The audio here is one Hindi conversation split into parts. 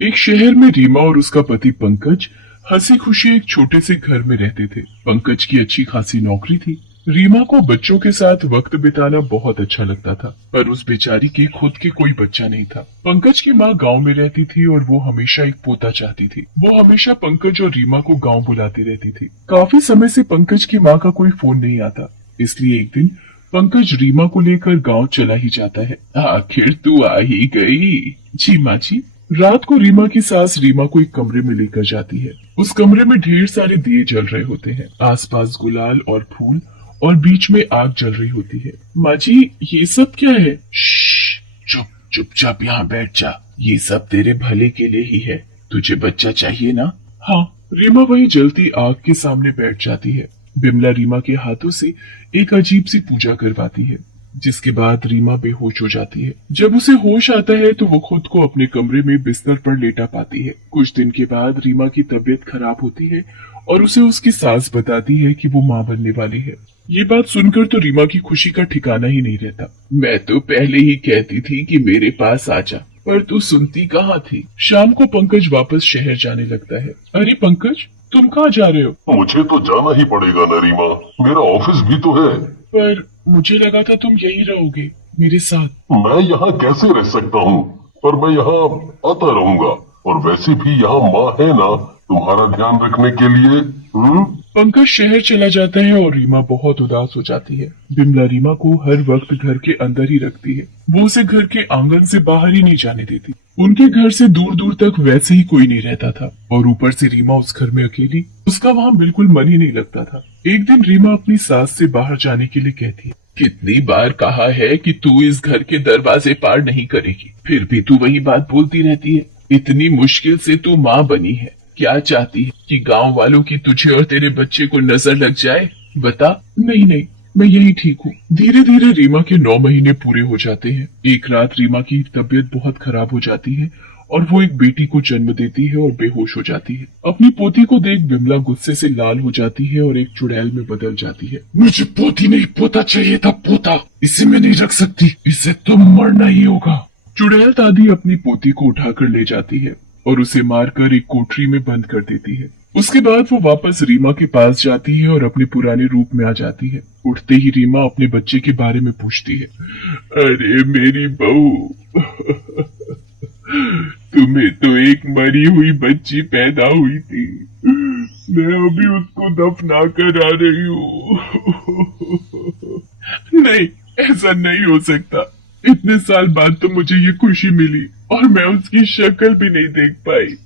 एक शहर में रीमा और उसका पति पंकज हंसी खुशी एक छोटे से घर में रहते थे। पंकज की अच्छी खासी नौकरी थी। रीमा को बच्चों के साथ वक्त बिताना बहुत अच्छा लगता था, पर उस बेचारी के खुद के कोई बच्चा नहीं था। पंकज की माँ गांव में रहती थी और वो हमेशा एक पोता चाहती थी। वो हमेशा पंकज और रीमा को गांव बुलाती रहती थी। काफी समय से पंकज की माँ का कोई फोन नहीं आता, इसलिए एक दिन पंकज रीमा को लेकर गांव चला ही जाता है। आखिर तू आ ही गई। जी माँ जी। रात को रीमा की सास रीमा को एक कमरे में लेकर जाती है। उस कमरे में ढेर सारे दिए जल रहे होते हैं, आसपास गुलाल और फूल और बीच में आग जल रही होती है। माँ जी, ये सब क्या है? चुप चुपचाप यहाँ बैठ जा। ये सब तेरे भले के लिए ही है। तुझे बच्चा चाहिए ना? हाँ। रीमा वही जलती आग के सामने बैठ जाती है। बिमला रीमा के हाथों से एक अजीब सी पूजा करवाती है, जिसके बाद रीमा बेहोश हो जाती है। जब उसे होश आता है तो वो खुद को अपने कमरे में बिस्तर पर लेटा पाती है। कुछ दिन के बाद रीमा की तबीयत खराब होती है और उसे उसकी सास बताती है कि वो माँ बनने वाली है। ये बात सुनकर तो रीमा की खुशी का ठिकाना ही नहीं रहता। मैं तो पहले ही कहती थी कि मेरे पास आ जा, पर तू सुनती कहाँ थी। शाम को पंकज वापस शहर जाने लगता है। अरे पंकज, तुम कहाँ जा रहे हो? मुझे तो जाना ही पड़ेगा ना रीमा, मेरा ऑफिस भी तो है। पर मुझे लगा था तुम यहीं रहोगे मेरे साथ। मैं यहाँ कैसे रह सकता हूँ, पर मैं यहाँ आता रहूंगा। और वैसे भी यहाँ माँ है ना, तुम्हारा ध्यान रखने के लिए। पंकज शहर चला जाता है और रीमा बहुत उदास हो जाती है। बिमला रीमा को हर वक्त घर के अंदर ही रखती है। वो उसे घर के आंगन से बाहर ही नहीं जाने देती। उनके घर से दूर दूर तक वैसे ही कोई नहीं रहता था, और ऊपर से रीमा उस घर में अकेली, उसका वहाँ बिल्कुल मन ही नहीं लगता था। एक दिन रीमा अपनी सास से बाहर जाने के लिए कहती है, कितनी बार कहा है कि तू इस घर के दरवाजे पार नहीं करेगी, फिर भी तू वही बात बोलती रहती है। इतनी मुश्किल से तू माँ बनी है, क्या चाहती है कि गांव वालों की तुझे और तेरे बच्चे को नजर लग जाए? बता। नहीं नहीं, मैं यही ठीक हूँ। धीरे धीरे रीमा के 9 महीने पूरे हो जाते हैं। एक रात रीमा की तबीयत बहुत खराब हो जाती है और वो एक बेटी को जन्म देती है और बेहोश हो जाती है। अपनी पोती को देख बिमला गुस्से से लाल हो जाती है और एक चुड़ैल में बदल जाती है। मुझे पोती नहीं पोता चाहिए था, पोता। इसे मैं नहीं रख सकती, इसे तो मरना ही होगा। चुड़ैल दादी अपनी पोती को उठाकर ले जाती है और उसे मारकर एक कोठरी में बंद कर देती है। उसके बाद वो वापस रीमा के पास जाती है और अपने पुराने रूप में आ जाती है। उठते ही रीमा अपने बच्चे के बारे में पूछती है। अरे मेरी बहू, तुम्हें तो एक मरी हुई बच्ची पैदा हुई थी, मैं अभी उसको दफना कर आ रही हूँ। नहीं, ऐसा नहीं हो सकता। इतने साल बाद तो मुझे ये खुशी मिली और मैं उसकी शक्ल भी नहीं देख पाई।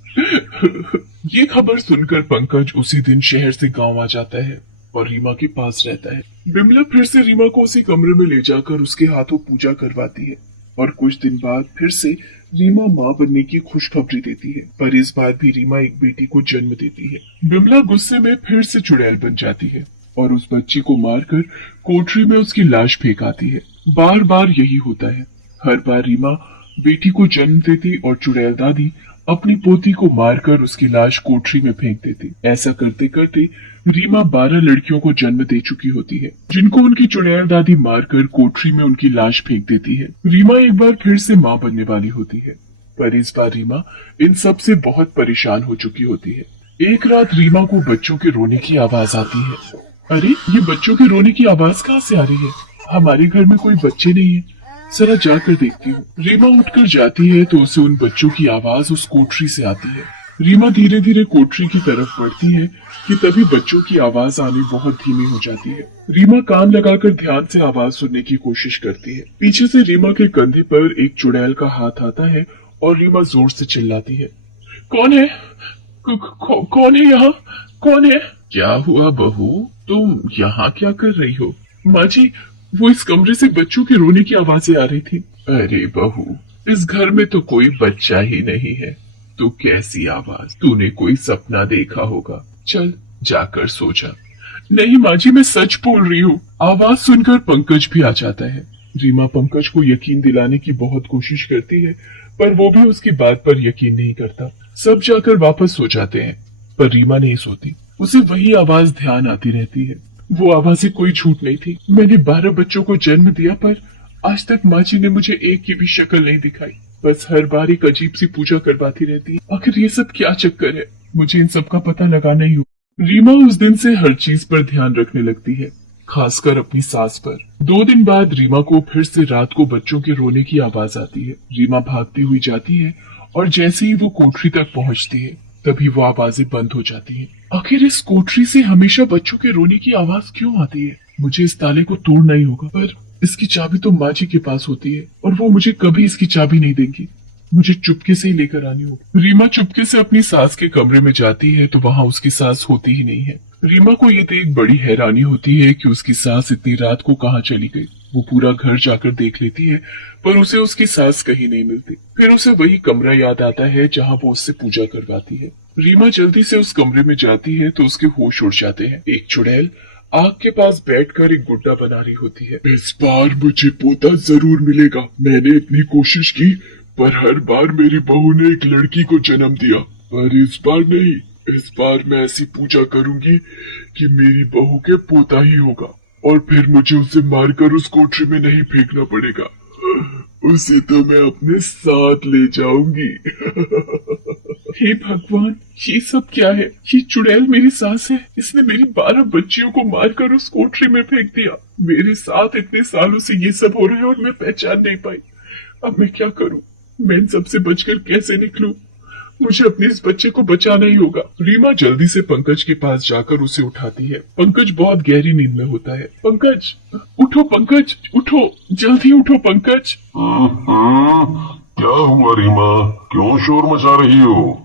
ये खबर सुनकर पंकज उसी दिन शहर से गांव आ जाता है और रीमा के पास रहता है। बिमला फिर से रीमा को उसी कमरे में ले जाकर उसके हाथों पूजा करवाती है और कुछ दिन बाद फिर से रीमा माँ बनने की खुशखबरी देती है। पर इस बार भी रीमा एक बेटी को जन्म देती है। बिमला गुस्से में फिर से चुड़ैल बन जाती है और उस बच्ची को मारकर कोठरी में उसकी लाश फेंक आती है। बार बार यही होता है। हर बार रीमा बेटी को जन्म देती और चुड़ैल दादी अपनी पोती को मारकर उसकी लाश कोठरी में फेंक देती। ऐसा करते करते रीमा 12 लड़कियों को जन्म दे चुकी होती है, जिनको उनकी चुड़ैल दादी मारकर कोठरी में उनकी लाश फेंक देती है। रीमा एक बार फिर से माँ बनने वाली होती है, पर इस बार रीमा इन सब से बहुत परेशान हो चुकी होती है। एक रात रीमा को बच्चों के रोने की आवाज आती है। अरे, ये बच्चों के रोने की आवाज कहाँ से आ रही है? हमारे घर में कोई बच्चे नहीं है, जरा जाकर देखती हूँ। रीमा उठकर जाती है तो उसे उन बच्चों की आवाज उस कोठरी से आती है। रीमा धीरे धीरे कोठरी की तरफ बढ़ती है कि तभी बच्चों की आवाज आनी बहुत धीमी हो जाती है। रीमा कान लगाकर ध्यान से आवाज सुनने की कोशिश करती है। पीछे से रीमा के कंधे पर एक चुड़ैल का हाथ आता है और रीमा जोर से चिल्लाती है, कौन है? कौन है यहाँ? कौन है? क्या हुआ बहू, तुम यहाँ क्या कर रही हो? माँ जी, वो इस कमरे से बच्चों के रोने की आवाजें आ रही थी। अरे बहू, इस घर में तो कोई बच्चा ही नहीं है, तो कैसी आवाज? तूने कोई सपना देखा होगा, चल जाकर सो जा। नहीं माँ जी, मैं सच बोल रही हूँ। आवाज सुनकर पंकज भी आ जाता है। रीमा पंकज को यकीन दिलाने की बहुत कोशिश करती है, पर वो भी उसकी बात पर यकीन नहीं करता। सब जाकर वापस सो जाते हैं, पर रीमा नहीं सोती। उसे वही आवाज ध्यान आती रहती है। वो आवाजें कोई झूठ नहीं थी। मैंने 12 बच्चों को जन्म दिया, पर आज तक माँ जी ने मुझे एक की भी शक्ल नहीं दिखाई। बस हर बार एक अजीब सी पूजा करवाती रहती है। आखिर ये सब क्या चक्कर है? मुझे इन सब का पता लगाना ही होगा। रीमा उस दिन से हर चीज पर ध्यान रखने लगती है, खासकर अपनी सास पर। 2 दिन बाद रीमा को फिर से रात को बच्चों के रोने की आवाज आती है। रीमा भागती हुई जाती है और जैसे ही वो कोठरी तक पहुंचती है तभी वो आवाजें बंद हो जाती हैं। आखिर इस कोठरी से हमेशा बच्चों के रोने की आवाज क्यों आती है? मुझे इस ताले को तोड़ना ही होगा, पर इसकी चाबी तो माँ जी के पास होती है और वो मुझे कभी इसकी चाबी नहीं देंगी। मुझे चुपके से ही लेकर आनी होगी। रीमा चुपके से अपनी सास के कमरे में जाती है तो वहाँ उसकी सास होती ही नहीं है। रीमा को ये देख बड़ी हैरानी होती है कि उसकी सास इतनी रात को कहाँ चली गई। वो पूरा घर जाकर देख लेती है पर उसे उसकी सास कहीं नहीं मिलती। फिर उसे वही कमरा याद आता है जहाँ वो उससे पूजा करवाती है। रीमा जल्दी से उस कमरे में जाती है तो उसके होश उड़ जाते हैं। एक चुड़ैल आग के पास बैठकर एक गुड्डा बना रही होती है। इस बार मुझे पोता जरूर मिलेगा। मैंने इतनी कोशिश की पर हर बार मेरी बहू ने एक लड़की को जन्म दिया, पर इस बार नहीं। इस बार मैं ऐसी पूजा करूंगी कि मेरी बहू के पोता ही होगा और फिर मुझे उसे मारकर उस कोठरी में नहीं फेंकना पड़ेगा। उसे तो मैं अपने साथ ले जाऊंगी। हे भगवान, ये सब क्या है? ये चुड़ैल मेरी सास है। इसने मेरी 12 बच्चियों को मारकर उस कोठरी में फेंक दिया। मेरे साथ इतने सालों से ये सब हो रहा है और मैं पहचान नहीं पाई। अब मैं क्या करूं? मैं इन सबसे बचकर कैसे निकलूं? मुझे अपने इस बच्चे को बचाना ही होगा। रीमा जल्दी से पंकज के पास जाकर उसे उठाती है। पंकज बहुत गहरी नींद में होता है। पंकज, उठो पंकज, उठो, जल्दी उठो पंकज। क्या हुआ रीमा? क्यों शोर मचा रही हो?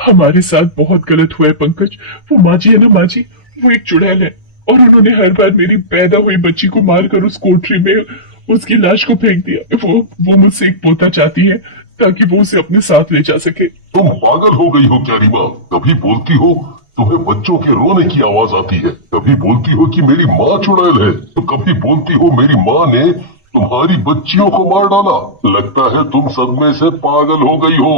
हमारे साथ बहुत गलत हुआ है पंकज। वो माँ जी है ना, माँ जी, वो एक चुड़ैल है और उन्होंने हर बार मेरी पैदा हुई बच्ची को मारकर उस कोठरी में उसकी लाश को फेंक दिया। वो मुझसे एक पोता चाहती है ताकि वो उसे अपने साथ ले जा सके। तुम पागल हो गई हो क्या रीमा? कभी बोलती हो तुम्हें बच्चों के रोने की आवाज आती है, कभी बोलती हो कि मेरी माँ चुड़ैल है, तो कभी बोलती हो मेरी माँ ने तुम्हारी बच्चियों को मार डाला। लगता है तुम सदमे से पागल हो गई हो।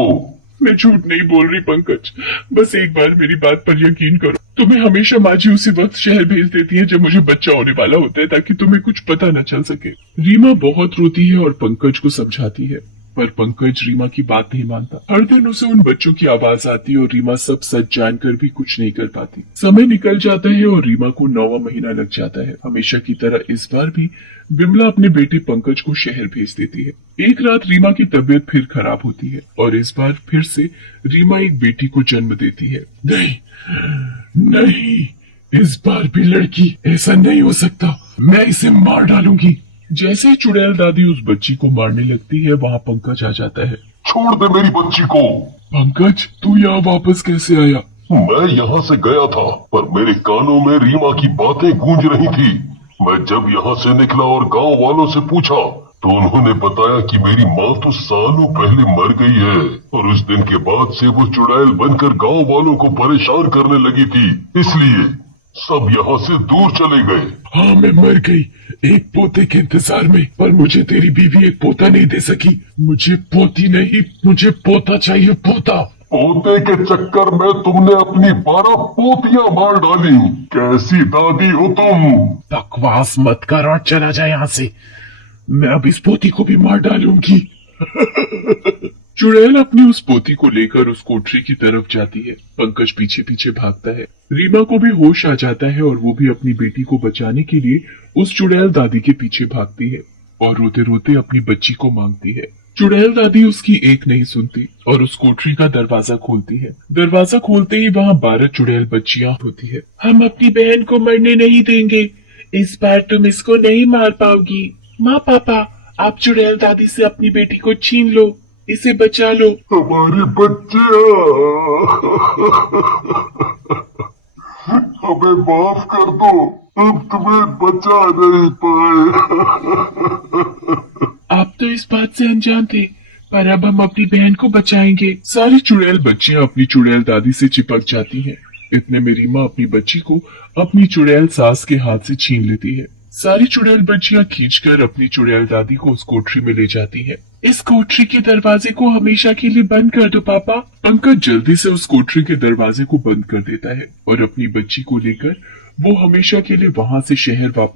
मैं झूठ नहीं बोल रही पंकज, बस एक बार मेरी बात पर यकीन करो। तुम्हें हमेशा माँ जी उसी वक्त शहर भेज देती है जब मुझे बच्चा होने वाला होता है ताकि तुम्हें कुछ पता न चल सके। रीमा बहुत रोती है और पंकज को समझाती है पर पंकज रीमा की बात नहीं मानता। हर दिन उसे उन बच्चों की आवाज आती है और रीमा सब सच जानकर भी कुछ नहीं कर पाती। समय निकल जाता है और रीमा को 9वां महीना लग जाता है। हमेशा की तरह इस बार भी बिमला अपने बेटे पंकज को शहर भेज देती है। एक रात रीमा की तबीयत फिर खराब होती है और इस बार फिर से रीमा एक बेटी को जन्म देती है। नहीं नहीं, इस बार भी लड़की, ऐसा नहीं हो सकता। मैं इसे मार डालूंगी। जैसे ही चुड़ैल दादी उस बच्ची को मारने लगती है वहाँ पंकज आ जाता है। छोड़ दे मेरी बच्ची को। पंकज, तू यहाँ वापस कैसे आया? मैं यहाँ से गया था पर मेरे कानों में रीमा की बातें गूंज रही थी। मैं जब यहाँ से निकला और गांव वालों से पूछा तो उन्होंने बताया कि मेरी माँ तो सालों पहले मर गई है और उस दिन के बाद से वो चुड़ैल बनकर गांव वालों को परेशान करने लगी थी, इसलिए सब यहाँ से दूर चले गए। हाँ, मैं मर गई एक पोते के इंतजार में, पर मुझे तेरी बीवी एक पोता नहीं दे सकी। मुझे पोती नहीं, मुझे पोता चाहिए, पोता। पोते के चक्कर में तुमने अपनी 12 पोतियां मार डाली। कैसी दादी हो तुम? बकवास मत कर और चला जा यहाँ से। मैं अब इस पोती को भी मार डालूंगी। चुड़ैल अपनी उस पोती को लेकर उस कोठरी की तरफ जाती है। पंकज पीछे पीछे भागता है। रीमा को भी होश आ जाता है और वो भी अपनी बेटी को बचाने के लिए उस चुड़ैल दादी के पीछे भागती है और रोते रोते अपनी बच्ची को मांगती है। चुड़ैल दादी उसकी एक नहीं सुनती और उस कोठरी का दरवाजा खोलती है। दरवाजा खोलते ही वहाँ 12 चुड़ैल बच्चियां होती है। हम अपनी बहन को मरने नहीं देंगे। इस बार तुम इसको नहीं मार पाओगी। माँ पापा, आप चुड़ैल दादी से अपनी बेटी को छीन लो, इसे बचा लो। हमारी बच्चियां, हमें माफ कर दो, हम तुम्हें बचा नहीं पाए। आप तो इस बात से अनजान थे, पर अब हम अपनी बहन को बचाएंगे। सारी चुड़ैल बच्चियां अपनी चुड़ैल दादी से चिपक जाती हैं। इतने में रीमा अपनी बच्ची को अपनी चुड़ैल सास के हाथ से छीन लेती है। सारी चुड़ैल बच्चियां खींचकर अपनी चुड़ैल दादी को उस कोठरी में ले जाती है। इस कोठरी के दरवाजे को हमेशा के लिए बंद कर दो पापा। पंकज जल्दी से उस कोठरी के दरवाजे को बंद कर देता है और अपनी बच्ची को लेकर वो हमेशा के लिए वहां से शहर वापस